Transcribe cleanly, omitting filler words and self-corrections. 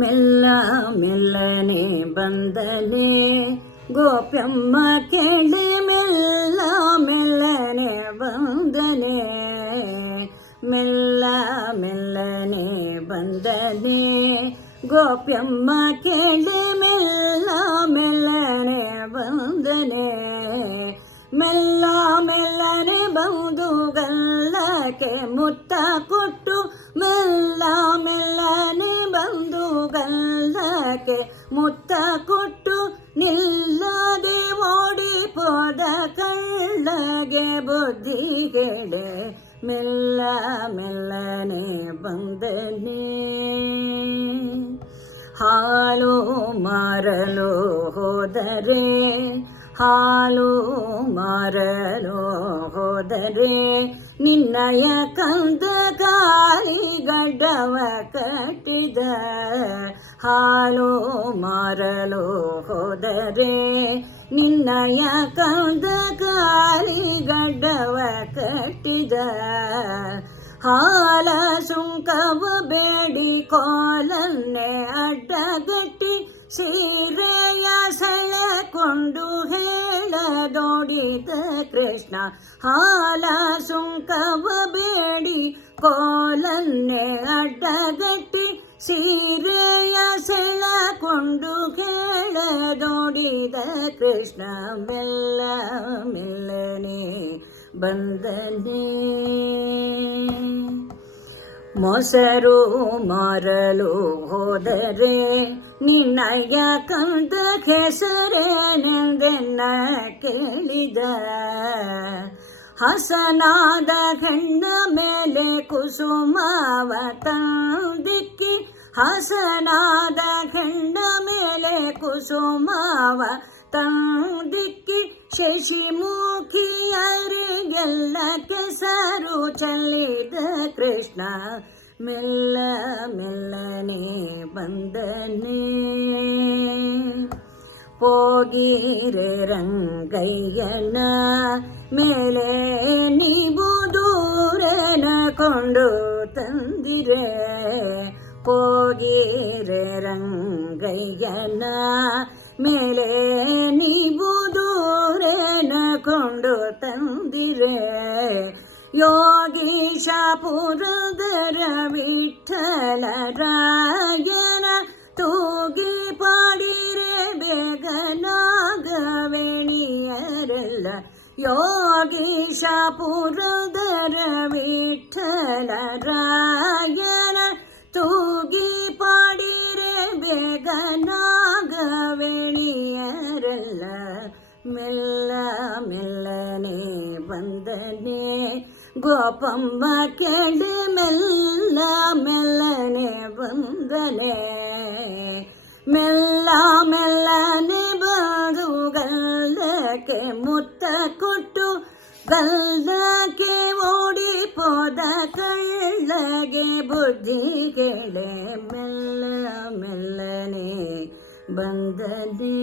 ಮೆಲ್ಲ ಮೆಲ್ಲನೆ ಬಂದನೆ ಗೋಪ್ಯಮ್ಮ ಕೇಳಿ ಮೆಲ್ಲ ಮೆಲ್ಲನೆ ಬಂದನೆ ಮೆಲ್ಲ ಮೆಲ್ಲನೆ ಬಂದನೆ ಗೋಪ್ಯಮ್ಮ ಕೇಳಿ ಮೆಲ್ಲ ಮೆಲ್ಲನೆ ಬಂದನೆ ಮೆಲ್ಲ ಮೆಲ್ಲನೆ ಬಂದು ಗಲ್ಲಕ್ಕೆ ಮುತ್ತ ಕೊಟ್ಟು ಮೆಲ್ಲ ಮೆಲ್ಲನೆ ಬಂದು ಗಲ್ಲಕ್ಕೆ ಮುತ್ತ ಕೊಟ್ಟು ನಿಲ್ಲದೆ ಓಡಿಪೋದ ಕಳ್ಳಗೆ ಬುದ್ಧಿಗೆಡೆ ಮೆಲ್ಲ ಮೆಲ್ಲನೆ ಬಂದನೆ ಹಾಲು ಮಾರಲು ಹೋದರೆ ಹಾಲು ಮಾರಲು ಹೋದರೆ ನಿನ್ನಯ ಕಂದ ಕಾಲಿ ಗಡ್ಡವ ಕಟ್ಟಿದ ಹಾಲು ಮಾರಲು ಹೋದರೆ ನಿನ್ನಯ ಕಂದ ಕಾಲಿ ಗಡ್ಡವ ಕಟ್ಟಿದ ಹಾಲ ಸುಂಕವ ಬೇಡಿ ಕೋಲನ್ನೇ ಅಡ್ಡಗಟ್ಟಿ ಸೀರೆಯ ಸೆಳೆಕೊಂಡು ಹೇಳದೋಡಿದ ಕೃಷ್ಣ ಹಾಲ ಸುಂಕವ ಬೇಡಿ ಕೋಲನ್ನೇ ಅಡ್ಡಗಟ್ಟಿ ಸೀರೆಯ ಸೆಳೆಕೊಂಡು ಹೇಳದೋಡಿದ ಕೃಷ್ಣ ಮೆಲ್ಲ ಮೆಲ್ಲನೆ ಬಂದನೆ ಮೊಸರು ಮಾರಲು ಹೋದರೆ ನಿನ್ನಯ ಕಂದ ಹೆಸರೇನೆಂದೆನ್ನ ಕೇಳಿದ ಹಸನಾದ ಹೆಣ್ಣ ಮೇಲೆ ಕುಸುಮವ ತಂದಿಕ್ಕಿ ಹಸನಾದ ಹೆಣ್ಣ ಮೇಲೆ ಕುಸುಮವ ತಂದಿಕ್ಕಿ ಶಶಿಮುಖಿಯರಿಗೆಲ್ಲ ಕೆಸರು ಚೆಲ್ಲಿದ ಕೃಷ್ಣ ಮೆಲ್ಲ ಮೆಲ್ಲನೆ ಬಂದನೆ ಹೋಗಿರೆ ರಂಗಯ್ಯನ ಮೇಲೆ ನೀವು ದೂರನ ಕೊಂಡು ತಂದಿರೆ ಹೋಗಿರೆ ರಂಗಯ್ಯನ ಮೇಲೆ ನೀವು ದೂರನ ಕೊಂಡು ತಂದಿರೆ ಯೋಗೀಶ ಪುರದರ ವಿಠಲ ರಾಯನ ತೂಗಿ ಪಾಡಿರೆ ಬೇಗನಾಗವೆಣಿಯರೆಲ್ಲ ಯೋಗೀಶ ಪುರದರ ವಿಠಲ ರಾಯನ ತೂಗಿ ಪಾಡಿರೆ ಬೇಗನಾಗವೆಣಿಯರೆಲ್ಲ ಮೆಲ್ಲ ಮೆಲ್ಲನೆ ಬಂದನೆ ಗೋಪಮ್ಮ ಕೇಳಿ ಮೆಲ್ಲ ಮೆಲ್ಲನೆ ಬಂದನೆ ಮೆಲ್ಲ ಮೆಲ್ಲನೆ ಬಂದು ಗಲ್ಲಕ್ಕೆ ಮುತ್ತ ಕೊಟ್ಟು ಗಲ್ಲಕ್ಕೆ ಓಡಿಪೋದ ಕಳ್ಳಗೆ ಬುದ್ಧಿಗೆಳೆ ಮೆಲ್ಲ ಮೆಲ್ಲನೆ ಬಂದನೆ.